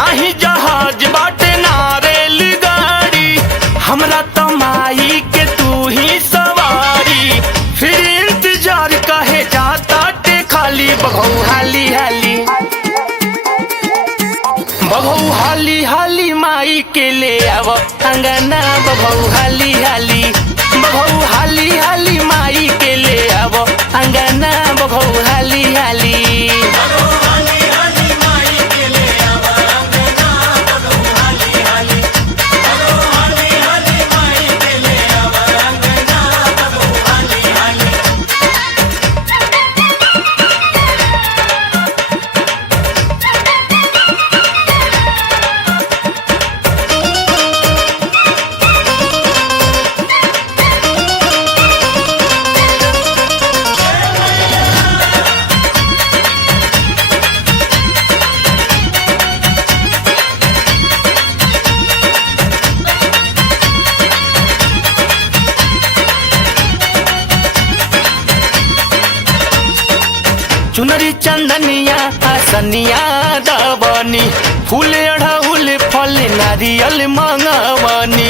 नाही जहाज बाटे ना रेलगाड़ी, हमरा तो माई के तू ही सवारी। फिर इंतजार काहे जाता टे खाली, बघऊ हाली हाली बघऊ हाली हाली माई के ले आव अंगना। बघऊ हाली हाली बघऊ हाली हाली माई के ले आव अंगना। बघऊ हाली हाली चुनरी चंदनिया आसनिया दबनी, फूल अढ़उल फल नारियल मंगवनी।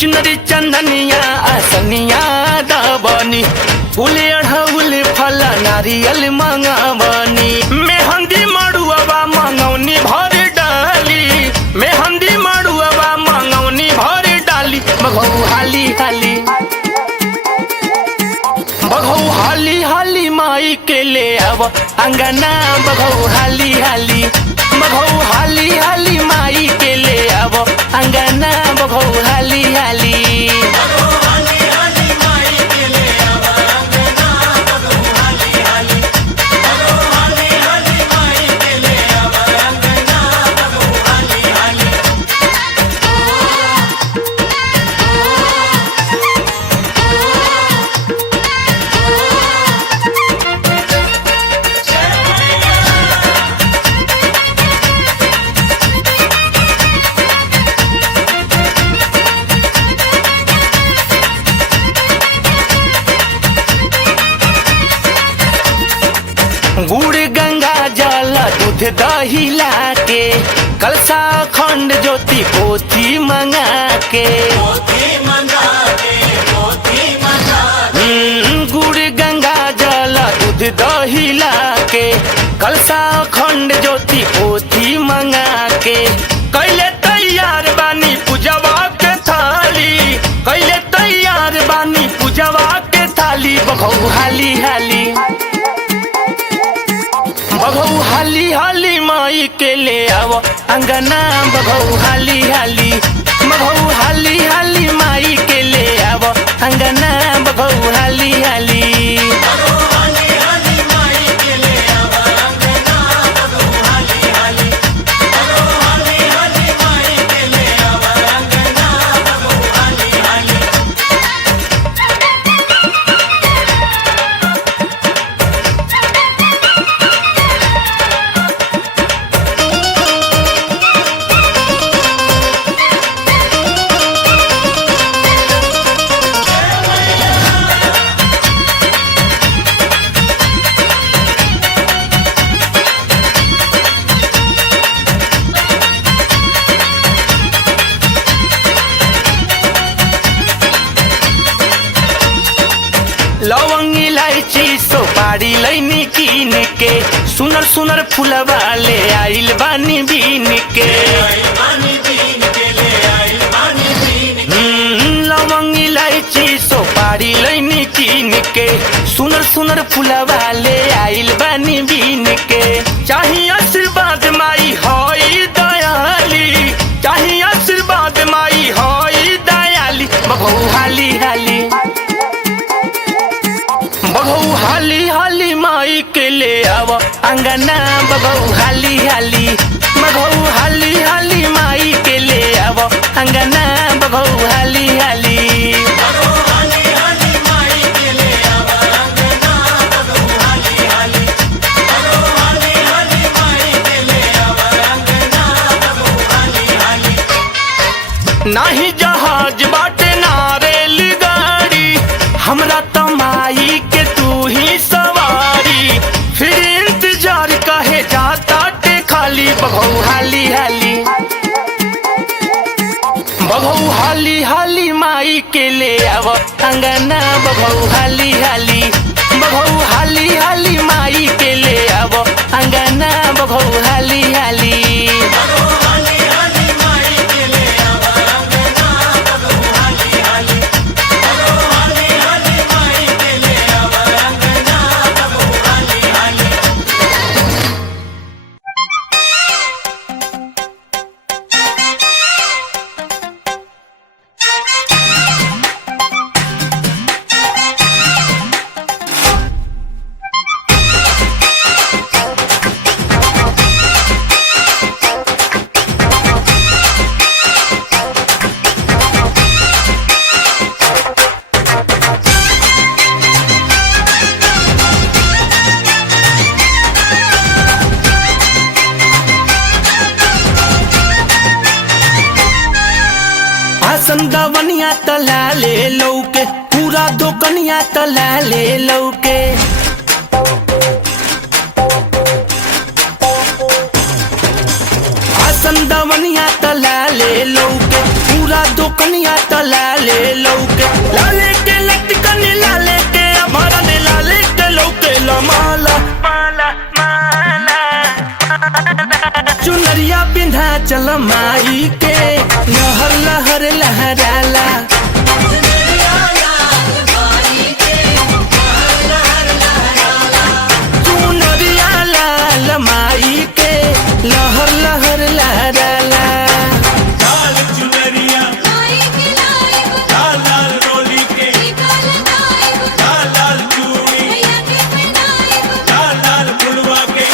चुनरी चंदनिया आसनिया दबनी, फूल अढ़उल फल नारियल मंगवनी। मेहंदी मड़ुआ मंगौनी भर डाली, मेहंदी मड़ुआ मंगौनी भर डाली। बघऊ हाली हाली बघऊ हाली हाली माई के ले आव अंगना। बघऊ हाली हाली बघऊ हाली हाली माई के ले आव अंगना। बघऊ हाली हाली गुड़ गंगा जल दूध दही लाके, कलसा खंड ज्योति पोथी मंगा के। गुड़ गंगा जल दूध दही लाके, कलसा खंड ज्योति पोथी मंगा के। कैले तैयार बानी पूजवा के थाली, कैले तैयार बानी पूजवा के थाली। बघऊ हाली हाली बघऊ हाली हाली माई के ले आव अंगना। बघऊ हाली हाली बघऊ हाली हाली माई के ले आव अंगना। बघऊ हाली हाली लवंग इलायची सुपारी लैनी कीन के, सुनर सुनर फूलवा ले आइल बानी बीन के। लवंग इलायची सुपारी लैनी कीन के, सुनर सुनर फूलवा ले आइल बानी बीन के। चाहिए आशीर्वाद माई होई दयाली, चाहिए आशीर्वाद माई होई दयाली। बघऊ हाली हाली बघऊ हाली हाली माई के ले आव अंगना। बघऊ हाली हाली बघऊ हाली हाली माई के ले आव अंगना। बघऊ हाली हाली नाही जहाज बाटे ना रेलगाड़ी, हमरा तो माई के तू ही सवारी। फिर इंतजार ले आव अंगना बघऊ हाली हाली, बघऊ हाली हाली माई के ले आव अंगना बघऊ हाली हाली। संदवनिया तला ले लौके, पूरा दोकनिया तला ले लौके। संदवनिया तला ले लौके, पूरा दोकनिया तला ले लौके। लाले के लटकन लाले के अमरन लाले के लौके लमाला माला माला। चुनरिया बिंधा चल माई के लहर लहर लहराला। चुनरिया लाल माई के लहर लहर लहराला। लाल चुनरिया लाल लाल रोली के, लाल लाल चूड़ी लाल लाल फुलवा के।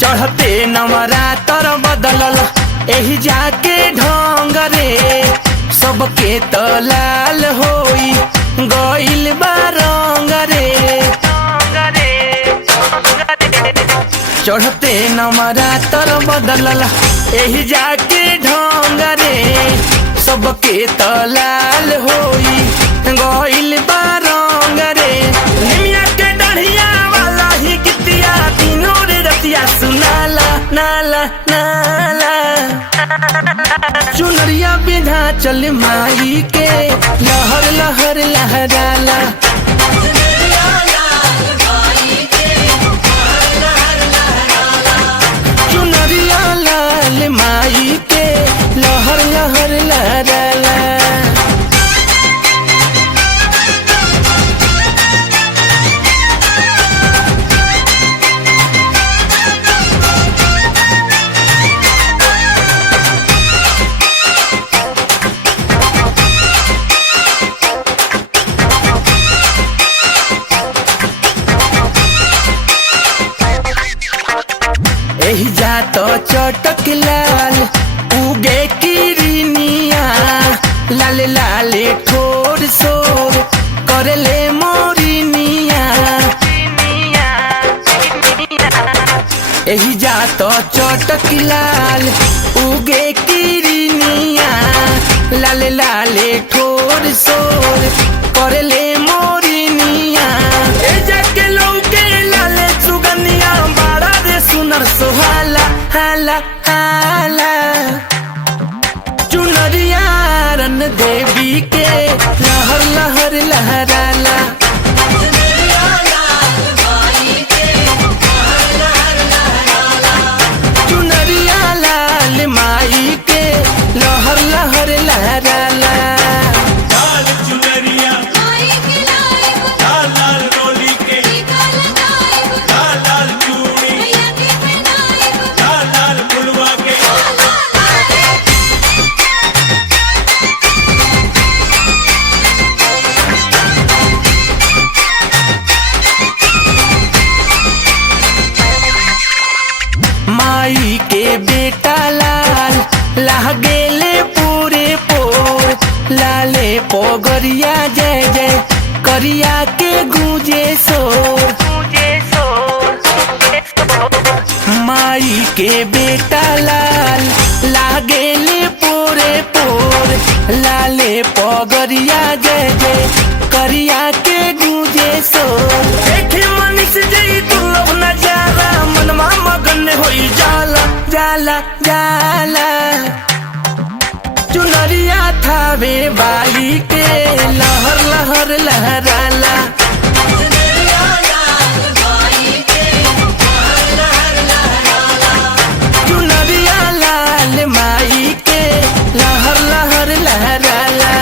चढ़ते नवरातर बदलल एही जाके ढंग रे, सबके त लाल होई गइल बा रंग रे। चढ़ते नवरातर बदलल एही जाके ढंग रे, सबके त लाल होई गइल बा रंग रे। निमिया के डढ़िया वाला ही गीतिया तीनों रे रतिया सुनाला नाला नाला। चुनरिया बिंधा चल माई के लहर लहर लहराला। चुनरिया लाल माई के लहर लहर लहराला। एही जात चटक लाल उगे किरनिया, लाले लाले ठोर सोर करले मोरिनिया। एही जात चटक लाल उगे किरनिया, लाले लाले ठोर सोर करले मोरिनिया। ए जाके लौके लाले सुगनिया बाड़ा रे सुनर सोहाला हाला हाला। चुनरिया रन देवी के लहर लहर लहराला। चुनरिया लाल माई के लहर लहर लहराला। लाल चुनरिया लाल लाल रोली के, लाल लाल चूड़ी लाल लाल फुलवा के। माई के बेटा लाल लागेले पूरे पोर, लाले पोगरिया जय जय करिया के गूंजे शोर। माई के बेटा लाल लागेले पूरे पोर, लाले पोगरिया जय जय करिया के गूंजे जाला जाला चुनरिया थावे बाली के लहर लहर लहराला चुनरिया लाल माई के लहर लहर लहराला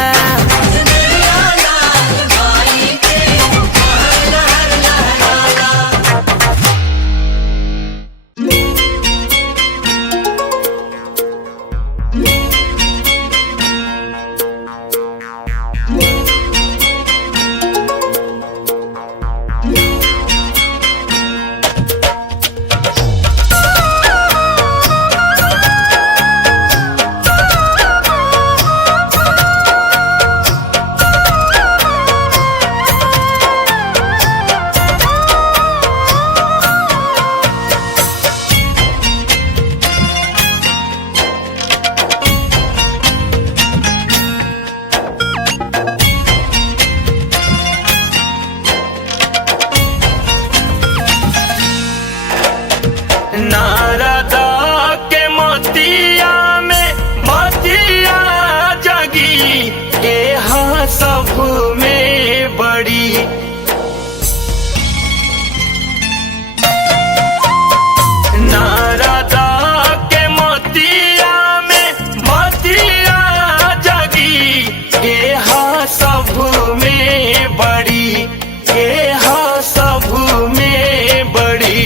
नारदा के मोतिया में मोतिया जगी के हाँ सब में बड़ी नारदा के मोतिया में मोतिया जगी के हाँ सब में बड़ी के हाँ सब में बड़ी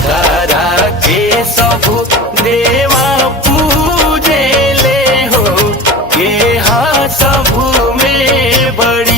करा के सब देवा पूजे ले हो के हाँ सब में बड़ी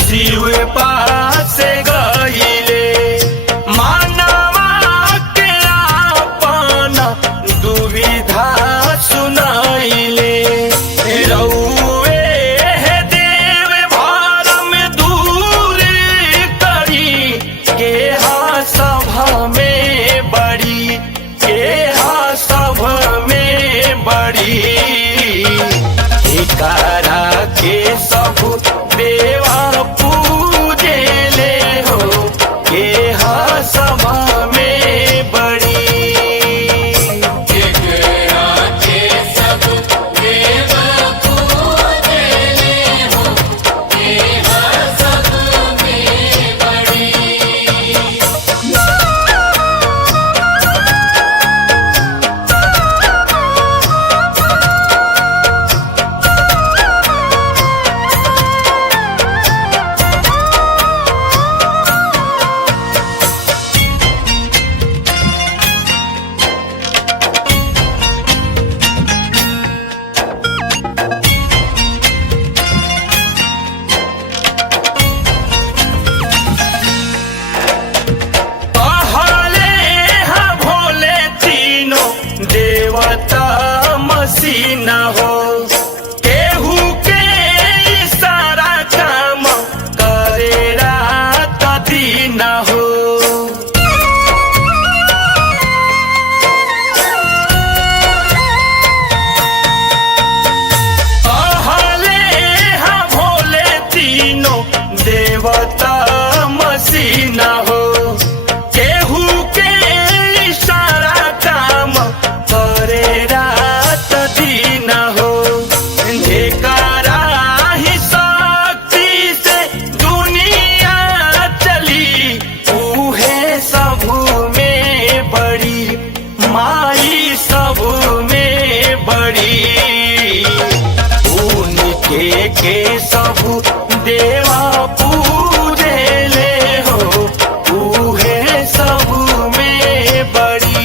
शिव पास गईले मानवा के आपन दुविधा सुनाइले रउए हे देव भरम दूर करी के हाँ सभा में बड़ी के हाँ सभा में बड़ी करा के सब देवा पूजे ले हो के हाँ सभा में बड़ी के सब देवा पूजे ले हो, उहे सब में बड़ी।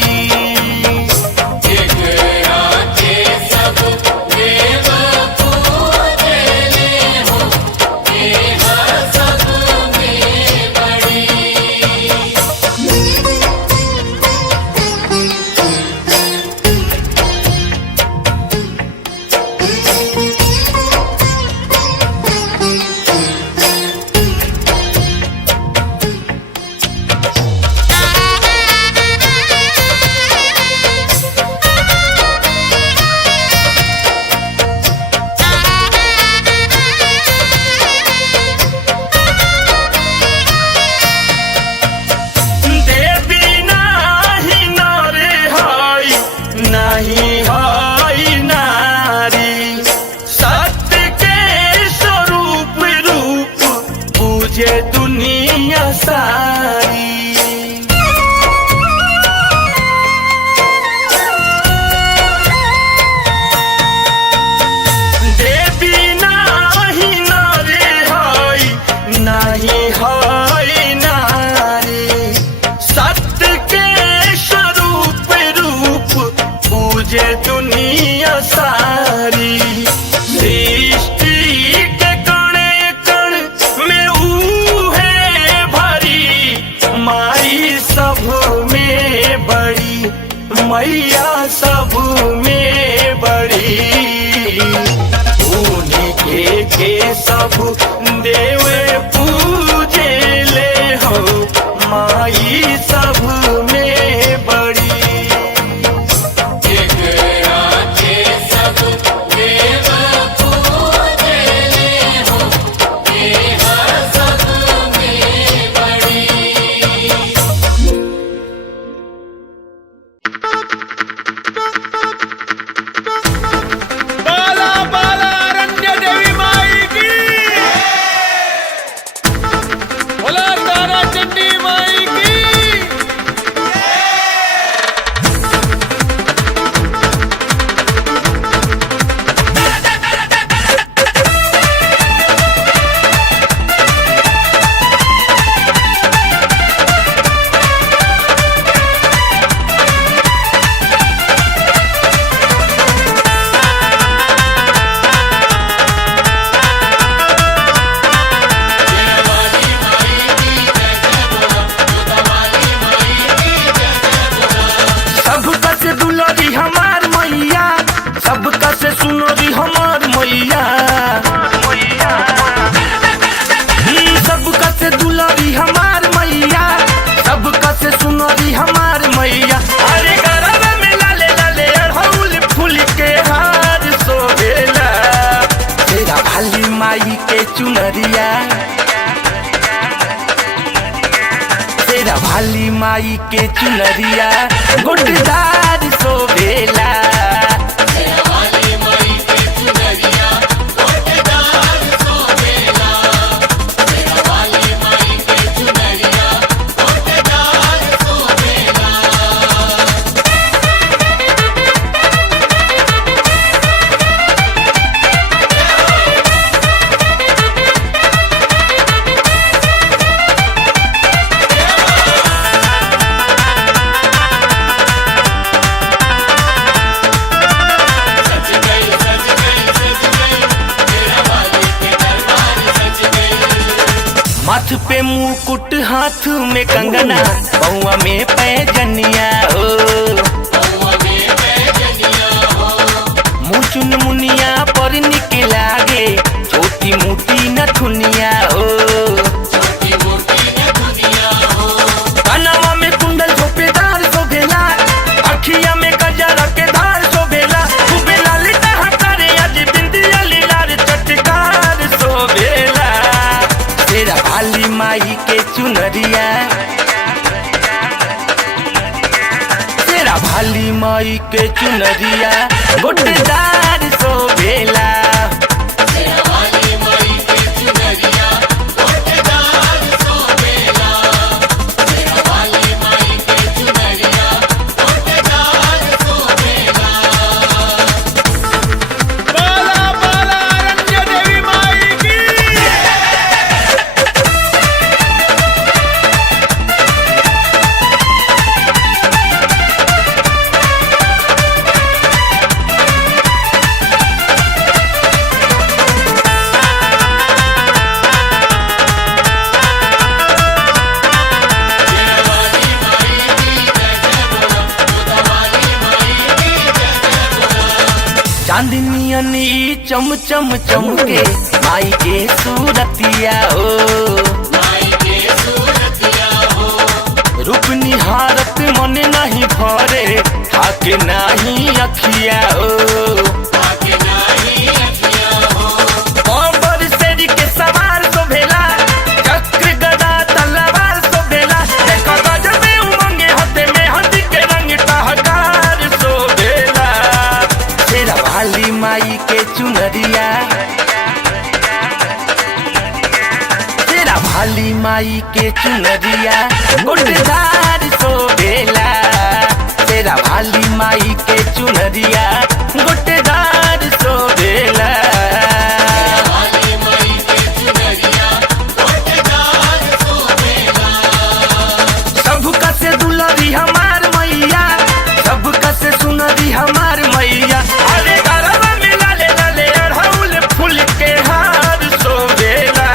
नहीं है नारी, सत्य के स्वरूप रूप पूजे दुनिया सारी। देवी नाही नारी है, नहीं है नारी, सत्य के स्वरूप रूप पूजे दुनिया सारी। सृष्टि के कण कण में उहे भरी, माई सब में बड़ी, मैया सब में बड़ी। उन्हीं के सब देव पूजे ले हो, माई सब में बड़ी। सबका से सुनो री हमार मैया, सबका से दुलारी हमार मैया, सबका से सुनो री हमार मैया। अरे गरबा में लाले लाले अड़हुल फूल के हार सोहेला, तेरा भाली माई के चुनरिया, तेरा भाली माई के चुनरिया गोटदार सोहेला। हाथ पे मुकुट हाथ में कंगना, पौआ में पैजनिया हो, मुचुन मुनिया पर निकलागे छोटी मोटी नथुनिया हो। कानवा में कुंडल झोपेदार शोभेला, अखिया में गजरा के धार शोभेला, शोभेला लिटा हकारे आज बिंदिया लीलार चटकार शोभेला। तेरा भाली माई के चुनरिया, तेरा भाली माई के चुनरिया गोटेदार शोभेला। बाला बाला रंग देवी माई चांदनियनी चम चम चमके माई के सूरतिया हो, रूप निहारत मन नहीं भरे थाके नहीं अखिया हो। कबर शेर के सवार शोभेला, चक्र गदा तलवार शोभेला, देखो गजबे उमंगे हाथे में हंदी के रंग टहकार शोभेला। शेरा वाली माई के चुनरिया, शेरा वाली माई के चुनरिया गोटेदार शोभेला। शेरा वाली माई के चुनरिया गोटेदार शोभेला। सबका से दुलरी हमार मैया, सबका से सुनरी हमार मैया। अरे गरबा में लाले लाले अड़हुल फूल के हार शोभेला।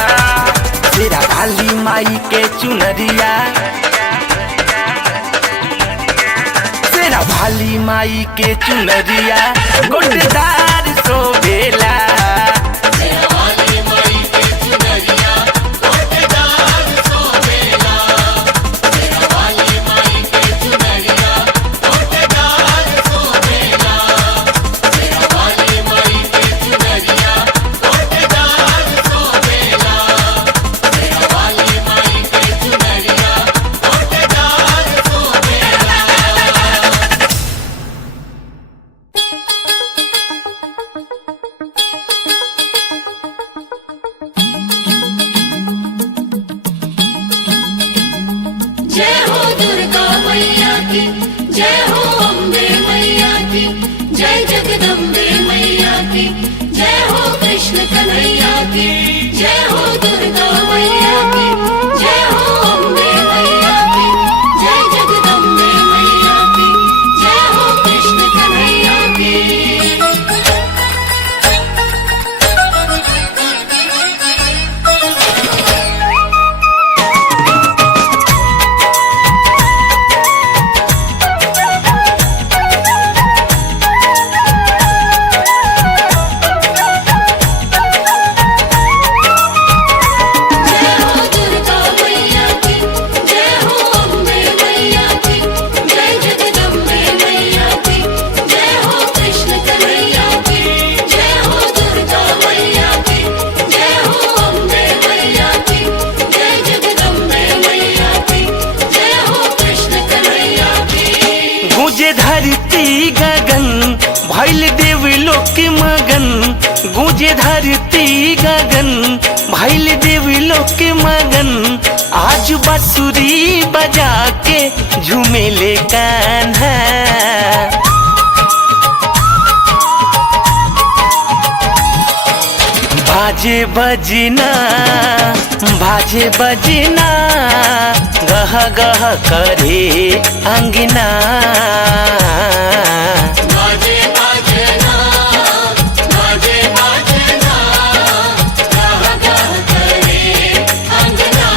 शेरा वाली माई के चुनरिया, शेरा वाली माई के चुनरिया गोटेदार शोभेला। जय हो दुर्गा मैया की, जय हो अम्बे मैया की, जय जगदम्बे मैया की, जय हो कृष्ण कन्हैया की। जय हो दुर्गा मैया की, जय हो अम्बे मैया की, जय जगदम्बे मैया की, जय हो कृष्ण कन्हैया की। गूंजे धरती गगन भइल देवलोक के मगन, गूंजे धरती गगन भइल देवलोक के मगन। आज बांसुरी बजा के झूमेले कान्हा, बाजे बजना बाजे बजना गह गह करे अंगना। बाजे बाजना, बाजे बाजना, गह गह करे अंगना।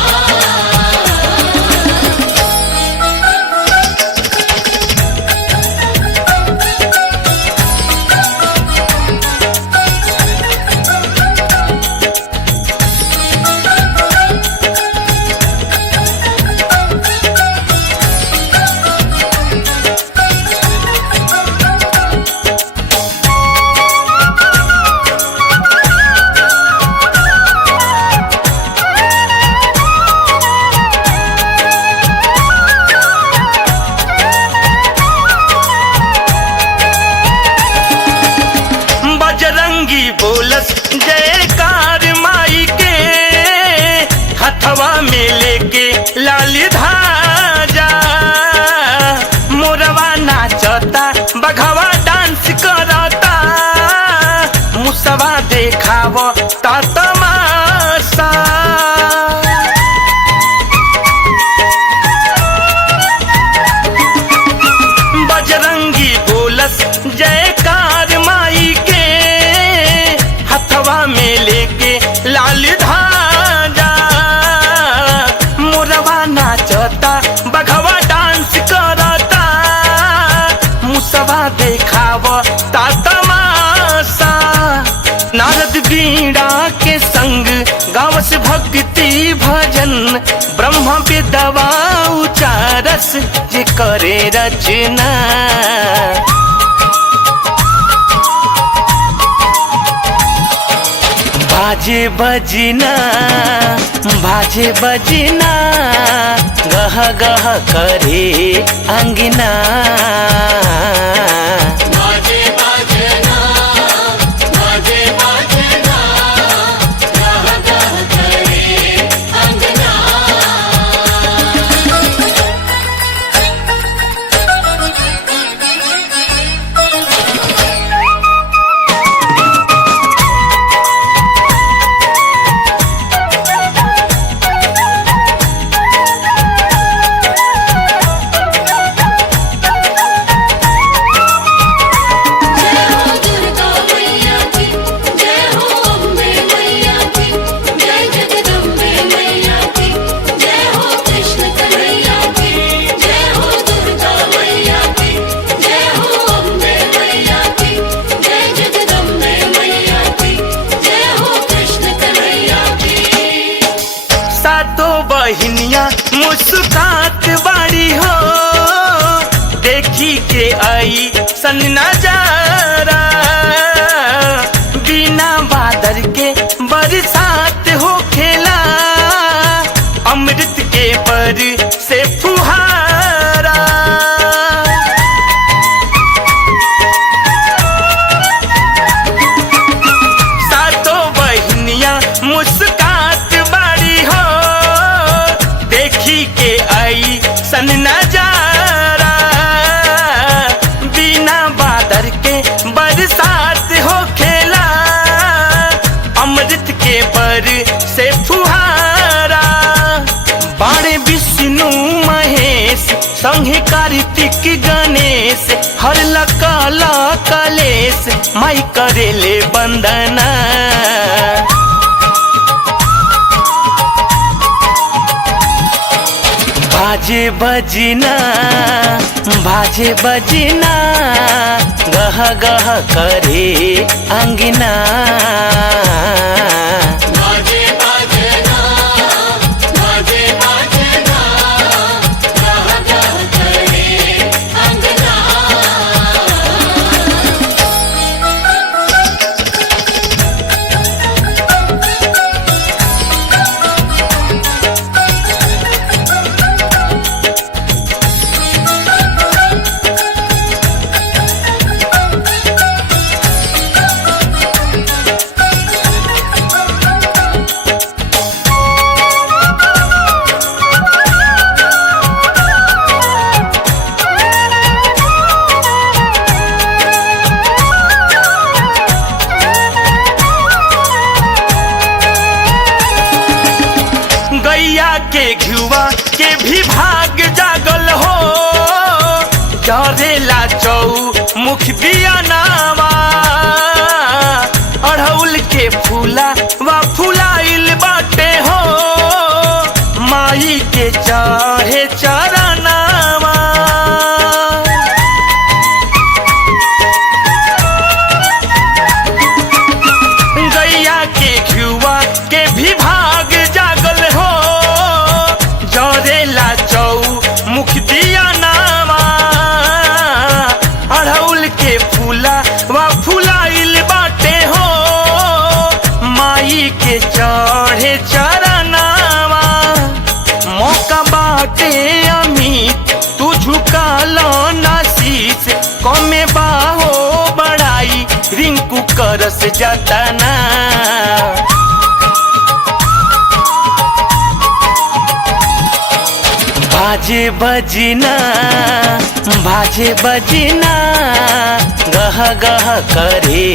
बजरंगी बोलस जयकार माई के, हथवा में लेके लाल ध्वजा। मोरवा नाचता बघवा डांस करता, मुसवा देखाव ता तमाशा। बजरंगी बोलस जयकार माई के, हथवा में लेके लाल ध्वजा। मोरवा नाचता बघवा डांस करता, मुसवा देखाव ता तमाशा। भक्ति भजन ब्रह्म विद्वा उचारस जे करे रचना। बाजे बजना बाजे बजना गह गह करे अंगना। बाजे बजना बाजे बजना गह गह करे अंगना। बहिनिया मुस्कात बाड़ी हो देखी के आई सन नजारा। बिना बादल के बरसात हो खेला अमृत के बर से फुहारा। सातों बहिनिया मुस्कात बाड़ी हो देखी के आई सन नजारा। बिना बादल के बरसात हो खेला अमृत के बर से फुहारा। बाणे विष्णु महेश संगे कार्तिक गणेश हर लकाला कलेश माई करेले वंदना। बाजे बजना बाजे बजना गह गह करे अंगना। बाजे बजना बाजे बजना गह गह करे अंगना। गैया के घुआ के भी भाग जागल हो जरेला चौ मुख दिया नावा। अड़हुल के फूला वा फुलाइल बाटे हो माई के चाहे चरनावा। गैया के घुआ के भी भाग जागल हो जरेला चौ मुख दिया नामा। अड़हुल के फूला वा फुलाइल बाटे हो माई के चढ़े चरनावा। मौका बाटे अमित तू झुका लो नासीस कमे बाहो बड़ाई रिंकू करस जतना। बाजे बजना बाजे बजना गह गह करे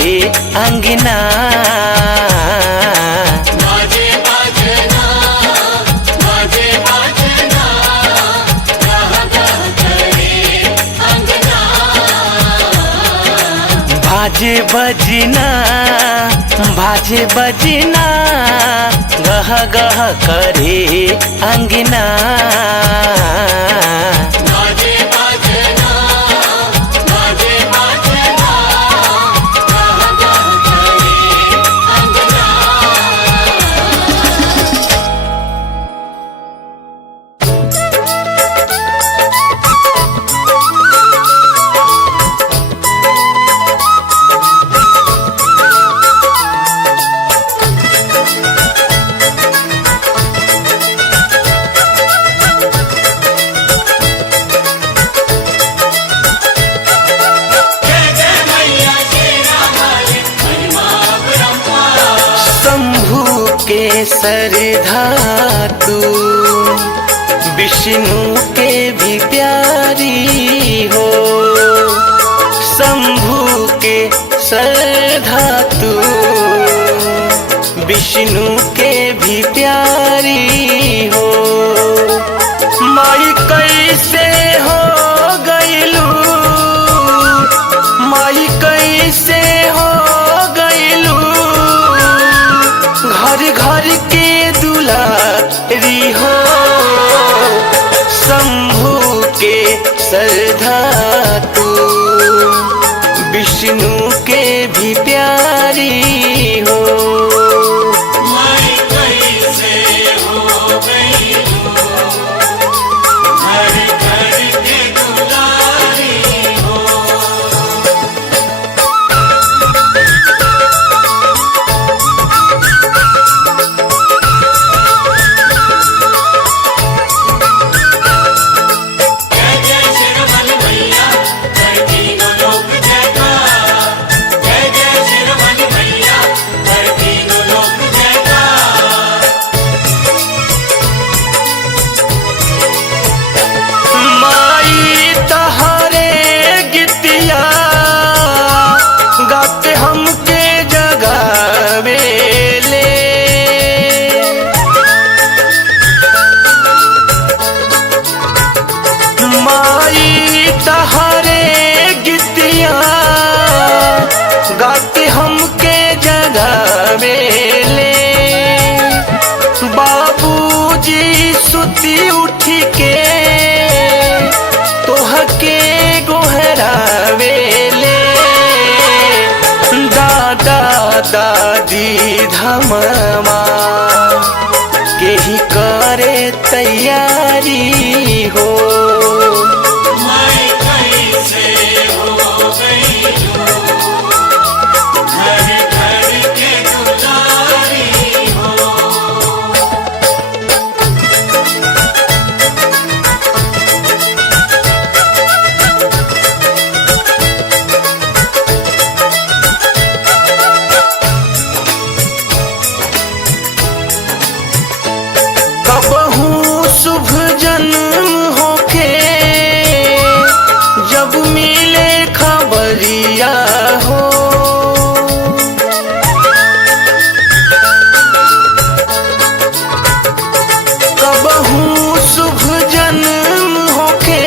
अंगना। बाजे बजना बाजे बजना गह गह करे अंगना। बाजे बजना बाजे बजना गह गह करे अंगना। बाजे बजना बाजे बजना गह गह करे अंगना। सरधा तू विष्णु के भी प्यारी हो, शंभु के सरधा तू विष्णु के भी प्यारी हो। माई कैसे हो गईलू, माई कैसे हो गईलू घर घर के दुलारी हो, शंभु के सरधा तू विष्णु के भी प्यारी हो। बाबूजी सुती उठी के तोहके गोहरावेले, दादा दादी धममा के ही करे तैयारी हो। कबहू शुभ जन्म होके जब मिले खबरिया हो, कबहू शुभ जन्म होके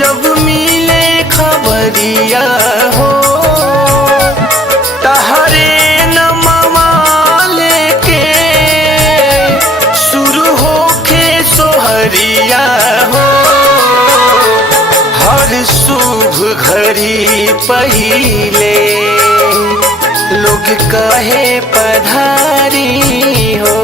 जब मिले खबरिया हो, तहरे नमवा लेके शुरू होके सोहरिया हो। हर शुभ घड़ी पहिले लोग कहे पधारी हो।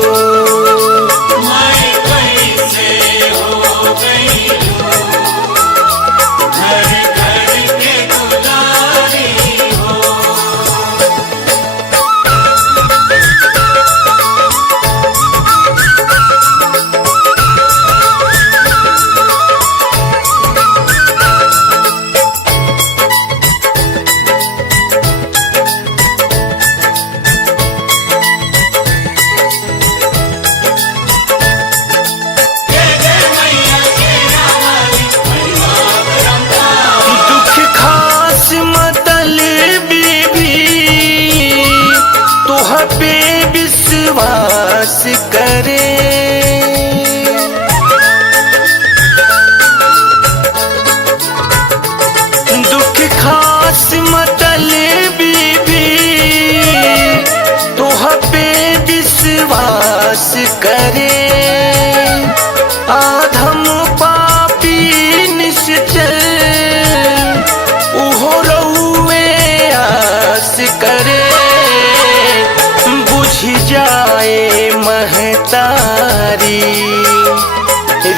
विश्वास करे दुख खास मतलबी भी तोह पे विश्वास करे, आधम पापी निश्चल उहो रउए आस करे, जाए महतारी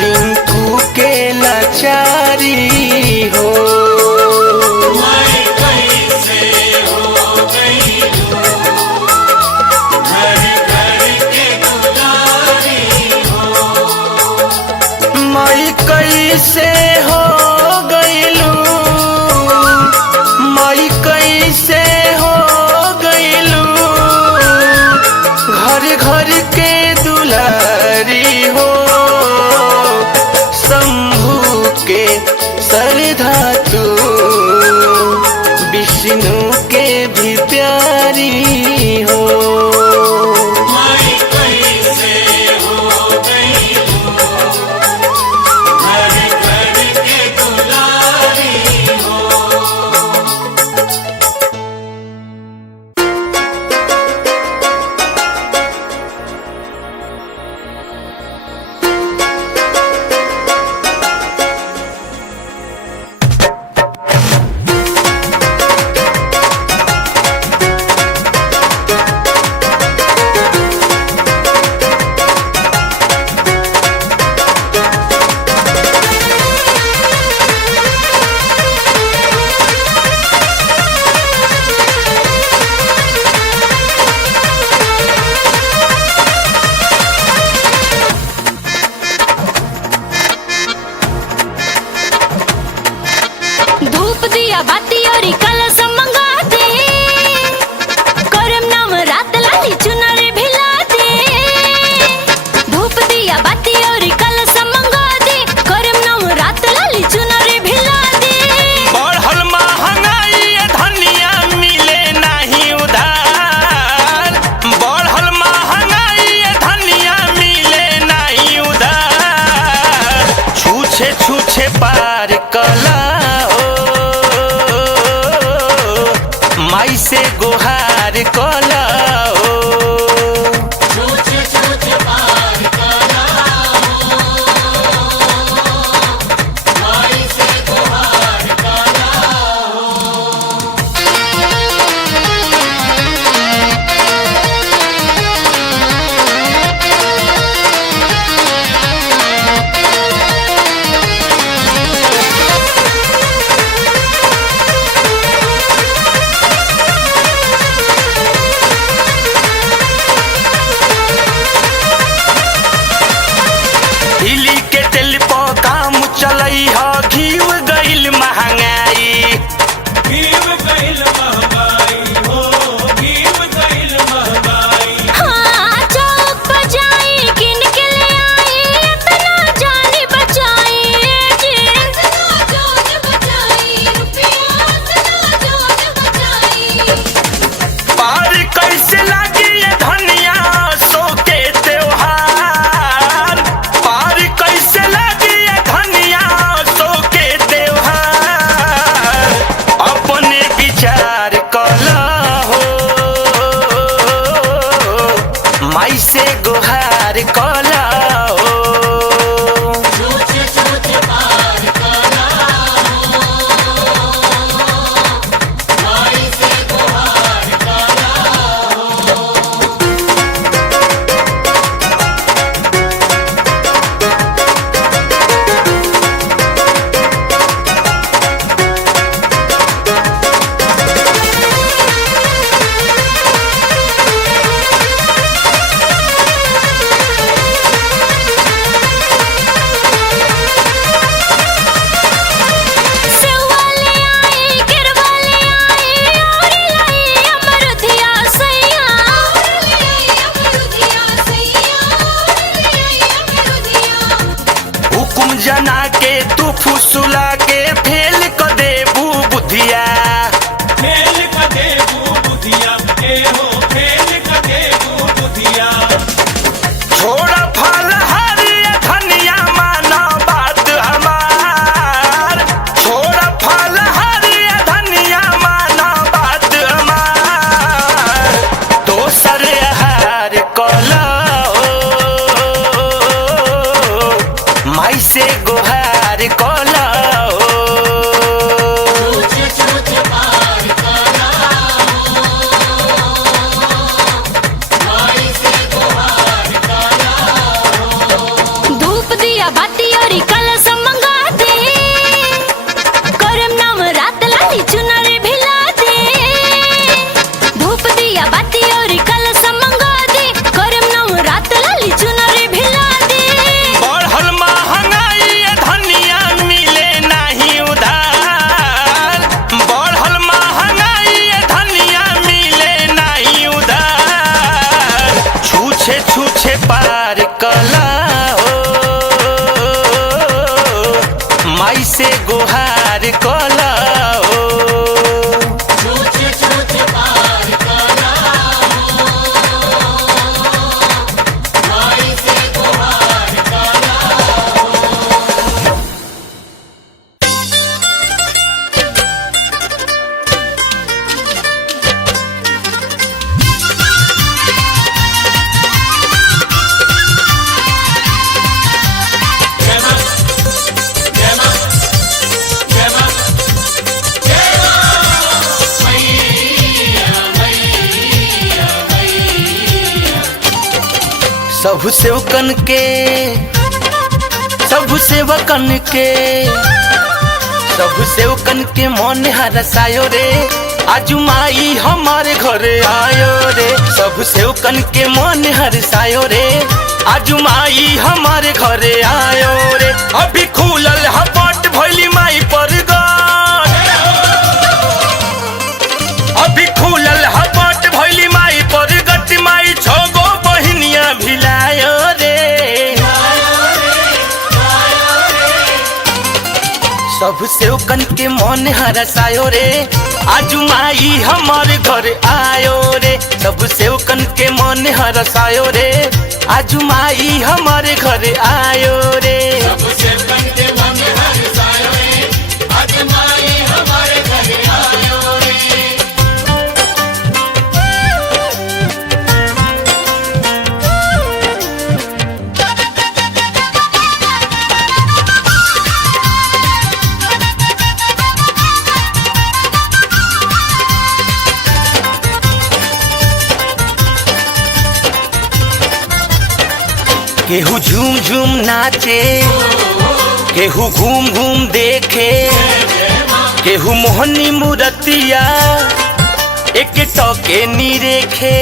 रिंकू के लाचारी हो। घर घर के दुलारी दिया बाती और कलश मंगा दे, करम नाम रात लाली चुनरी भिला दे। धूप दिया बाती और कलश मंगा दे, करम नाम रात लाली चुनरी भिला दे। बढ़ल महंगाई धनिया मिले नहीं उधार, बढ़ल महंगाई धनिया मिले नहीं उधार। छूछे छूछे पार कला माई से गुहार कला छूछे छूछे पार कला माई से गुहार कला। दिल्ली के तेल पर काम चलई ह घीव गइल महंगाई, घीव गइल महंगाई हो, घीव गइल महंगाई। हाँ चौक बजाई किन के ले आई, इतना जानी बचाई जी, इतना जान बचाई रुपया, इतना जान बचाई। पार कैसे लागी ये धनिया सो के त्योहार, पार कैसे लागी ये धनिया सो के त्योहार। अपने विचार कला हो माई से गुहार कला हो। छूछे छूछे पार कला माई से गुहार कला। सेवाले आई गिरवाले आई और लाई अमरुदिया सैया, और लाई अमरुदिया सैया, और लाई अमरुदिया। हुकुम जना के तू फुसुला के फेल क देबू बुधिया, खेल का देबू बुधिया, ए हो खेल का देबू बुधिया। छोड़ा फल हरिया धनिया माना बात हमार, छोड़ा फल हरिया धनिया माना बात हमार। दोसर आहार कला माई से गुहार कला छूछे छूछे पार कला माई से गुहार कला। धूप दिया बाती और कलश मंगा दे, करम नाम रात लाली चुनरी भिला दे। धूप दिया बाती और कलश मंगा दे, करम नाम रात लाली चुनरी भिला दे। बढ़ल महंगाई धनिया मिले नहीं उधार, बढ़ल महंगाई धनिया मिले नहीं उधार। छूछे छूछे पार कला माई से गुहार कला छूछे छूछे पार कला माई से गुहार कला। जय मां, जय मां, जय मां, जय मां। मैया मैया मैया। सब सेवकन के, सब सेवकन के, सब सेवकन के मन हरसायो रे, आजू माई हमारे घरे आयो रे। सब सेवकन के मन हरसायो रे, आजू माई हमारे घरे आयो रे। अभी खुलल हपट भइली माई पर गन, सब सेवकन के मन हरसायो रे आजू माई हमारे घर आयो रे। सब सेवकन के मन हरसायो रे आजू माई हमारे घर आयो रे। सब सेवकन के मन हरसायो रे आज माई हमारे घर आयो रे। केहू झूम झूम नाचे, केहू घूम घूम देखे, केहू मोहनी मूर्तिया एक टके निरेखे।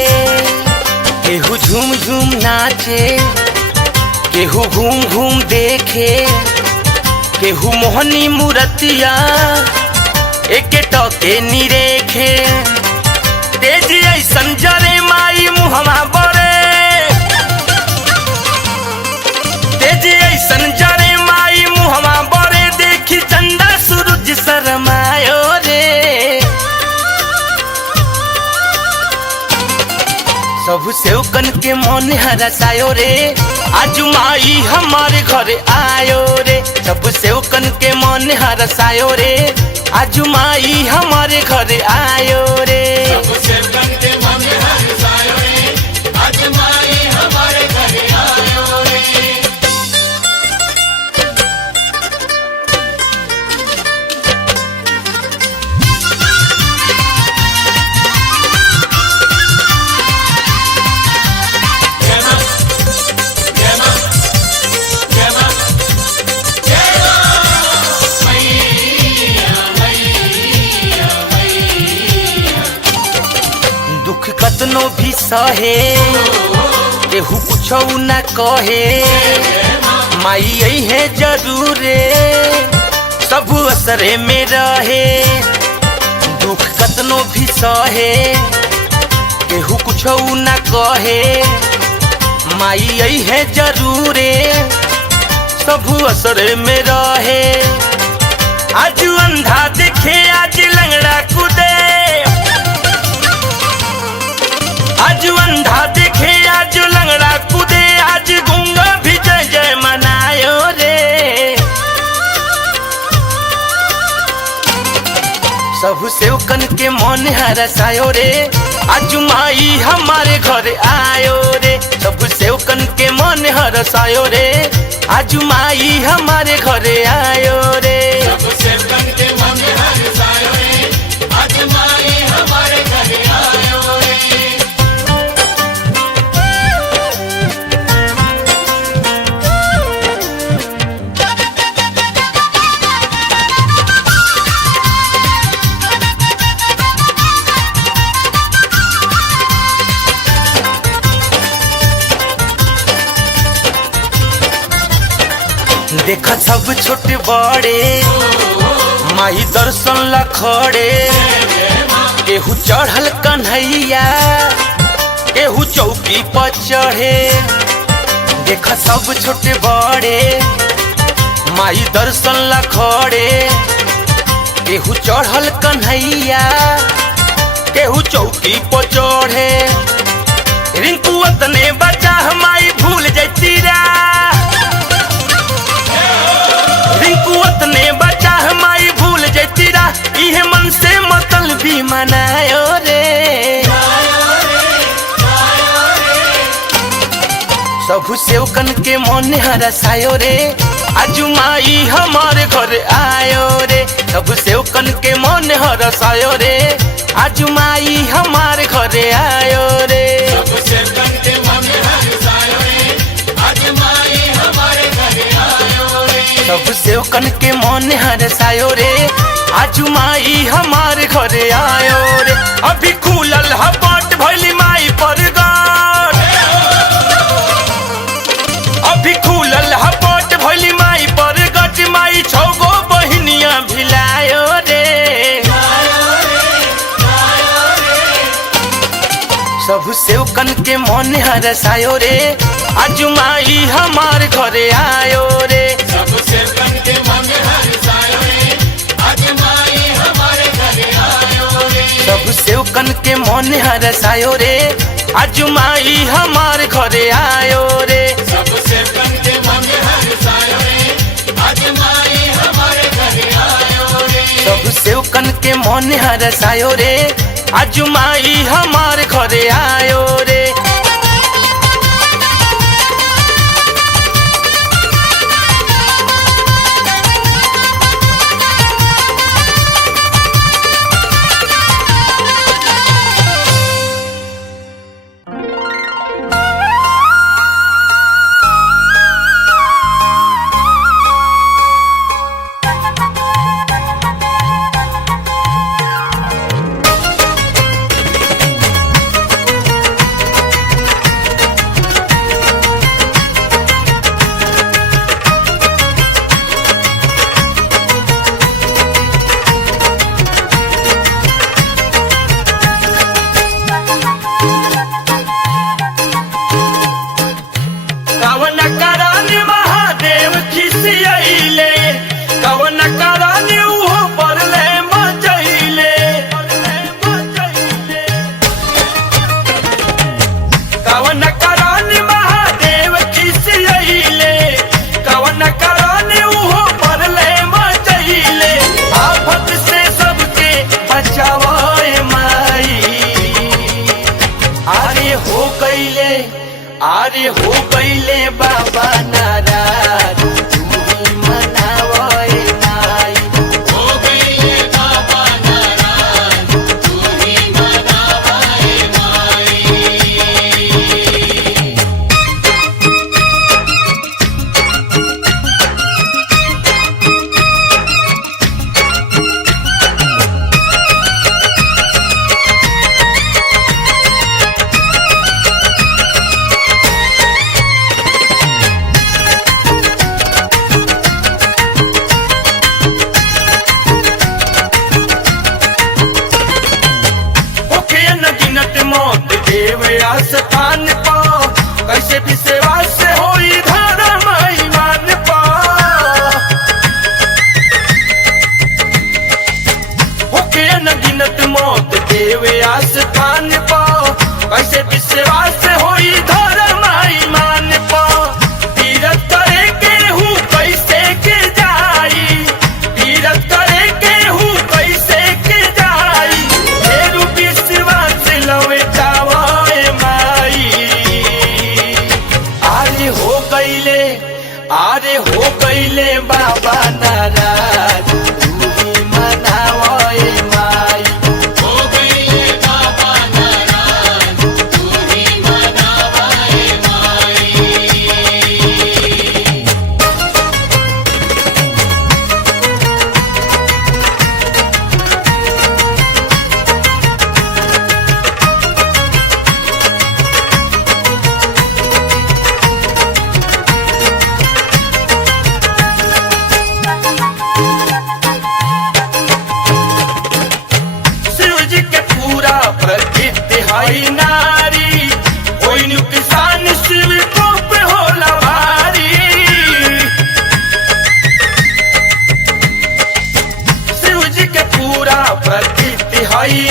केहू झूम झूम नाचे, केहू घूम घूम देखे, केहू मोहनी मूर्तिया एक टके निरेखे। तेज ऐसन जरे माई मुहवा बड़े, तेज ऐसन जरे माई मुहवा बड़े, देखी चंदा सूरज शरमायो रे। सब सेवकन के मन हरसायो रे आजू माई हमारे घर आयो रे। सब सेवकन के मन हरसायो रे आजू माई हमारे घर आयो रे। सब सेवकन के मन हरसायो रे आज माई हमारे घर आयो रे। दुख कतनो भी सहे केहू कुछो न कहे, माई यही है जरूर सब असरे में रहे। दुख कतनो भी सहे केहू कुछो न कहे, माई यही है जरूर सब असरे में रहे। आज अंधा देखे आज लंगड़ा कूदे, आज अंधा देखे आज लंगड़ा कूदे, आज गूंगा भी जय जय मनायो रे। सब सेवकन के मन हरसायो रे आज माई हमारे घर आयो रे। सब सेवकन के मन हरसायो रे आज माई हमारे घर आयो रे। सब सेवकन के मन हरसायो रे आज माई हमारे घर आयो रे। देखा सब छोटे बड़े माही दर्शन ला खड़े, केहू चढ़ल कन्हैया केहू चौकी पर चढ़े। देखा सब छोटे बड़े माही दर्शन ला खड़े, केहू चढ़ल कन्हैया केहू चौकी पर चढ़े। रिंकू अतने बचा माई भूल जैती रा, रिंकू अतने बचा माई भूल जैती रा, इहे मन से मतल भी मनायो रे। सब सेवकन के मन हरसायो रे आजू माई हमारे घर आयो रे। सब सेवकन के मन हरसायो रे आजू माई हमारे घर आयो रे। सब सेवकन के मन हरसायो रे आज माई हमारे घर आयो रे। सब सेवकन के मन हरसायो रे आजू माई हमारे घर आयो रे। अभी खुलल हपट भैली माई पर गाट, अभी खुलल हपट भैली माई पर गट, माई छौगो बहिनिया भिलायो रे। सब सेवकन के मन हरसायो रे आजू माई हमारे घर आयो रे। सब सेवकन के मन हरसायो रे के मन हरसायो रे आज माई हमार घरे आयो रे। सबसे कन के मन हरसायो रे आज माई हमारे घरे आयो रे। सब सेवकन के मन हरसायो रे आज माई हमार घरे आयो रे। अरे हो गईले बाबा नाराज तू ही मनावे माई। हो गईले बाबा नाराज तू ही मनावे माई। स्थान पा कैसे विश्वास होई धर्म ईमान पा। होके अनगिनत मौत देवे आस्थान पा कैसे विश्वास होई धर्म ईमान पा। तीरथ करे केहू कैसे के जाई तीरथ करे केहू कैसे के जाई फेरू विश्वास लवे जावा। अरे हो गईले बाबा नाराज तू ही मनावे माई। हो गईले बाबा नाराज तू ही मनावे माई। हई नारी कोई नु किसान शिव को पे होला भारी। शिव जी के पूरा प्रकृति हई